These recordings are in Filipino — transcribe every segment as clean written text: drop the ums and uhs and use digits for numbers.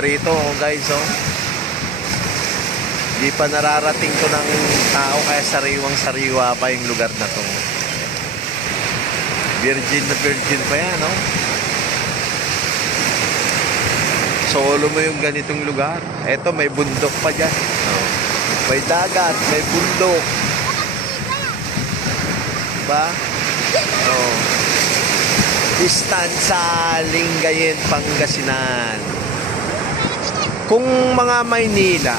ganda rito, oh, guys, oh. Di pa nararating to ng tao, kaya sariwang-sariwa pa yung lugar na to. Virgin na virgin pa yan, no? Solo mo yung ganitong lugar. Eto, may bundok pa dyan. Oh. May dagat, may bundok. Diba? Oh. Distansya, Lingayen, Pangasinan. Kung mga Maynila,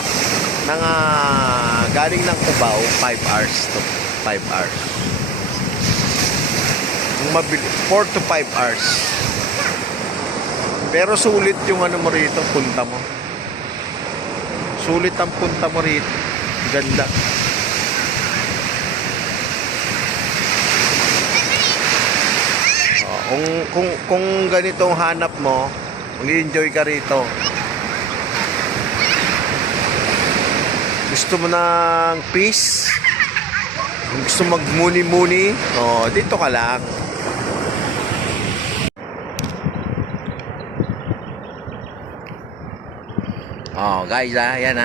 galing ng Cubao, 5 hours to 5 hours. Kung mabili, 4 to 5 hours. Pero sulit yung ano mo rito, punta mo. Sulit ang punta mo rito. Ganda. Kung ganitong hanap mo, mag-enjoy ka rito. Gusto mo ng peace? Gusto magmuni-muni? Oh, dito ka lang. Oh, guys, yan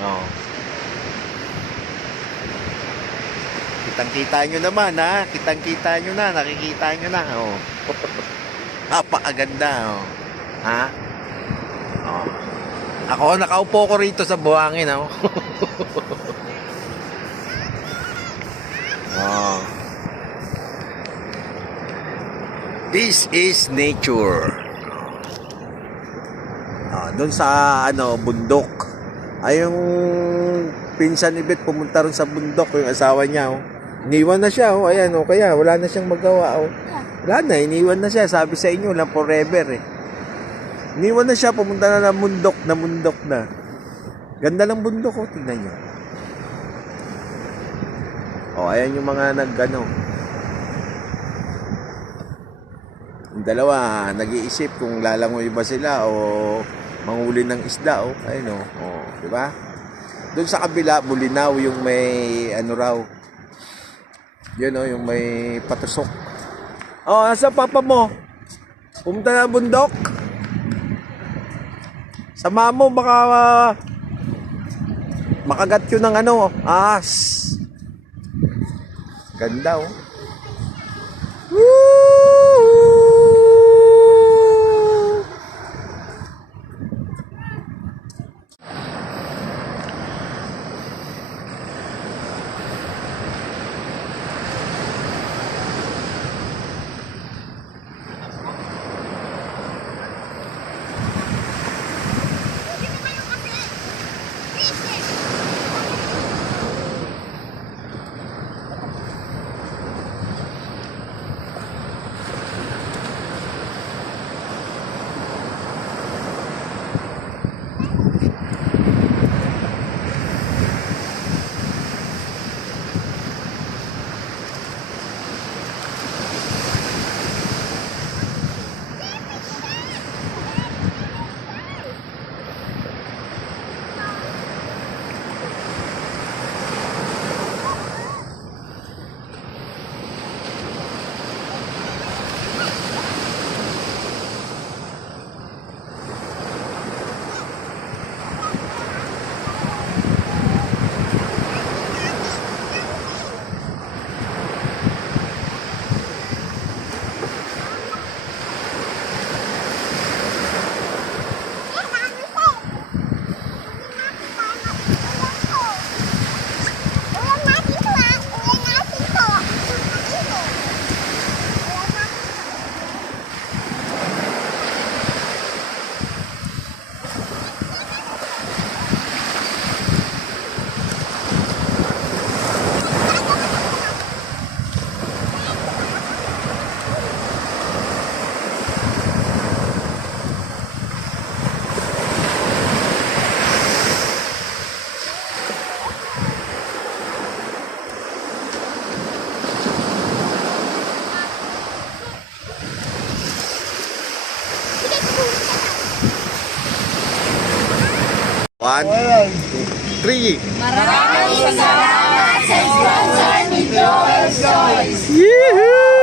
Oh. Kitang-kita nyo naman, Kitang-kita nyo na, nakikita nyo na, oh. Napakaganda, oh. Ha? Oh. Ako, nakaupo ko rito sa buhangin, oh. Oh. This is nature. Doon sa bundok. Ay yung pinsan ni Beth pumunta ron sa bundok, yung asawa niya, oh. Iniwan na siya, oh. Ayan, oh. Kaya wala na siyang magawa, oh. Wala na, iniwan na siya. Sabi sa inyo, lang forever, eh. Iniwan na siya, pumunta na ng mundok na. Ganda ng bundok, oh. Tingnan nyo. Oh, ayan yung mga yung dalawa, nag-iisip kung lalangoy ba sila o manghuli ng isda, oh. Ayun, oh. Oh, di ba? Doon sa kabila, Bulinaw, yung may raw. Yun, oh, yung may patusok. Oh, asa papa mo? Pumunta na ng bundok? Sama mo, baka makagat yun ng ahas. Ganda, oh. Woo! One, two, three. Maraming salamat sa sponsor ni Joel's Choice. Yee-hoo!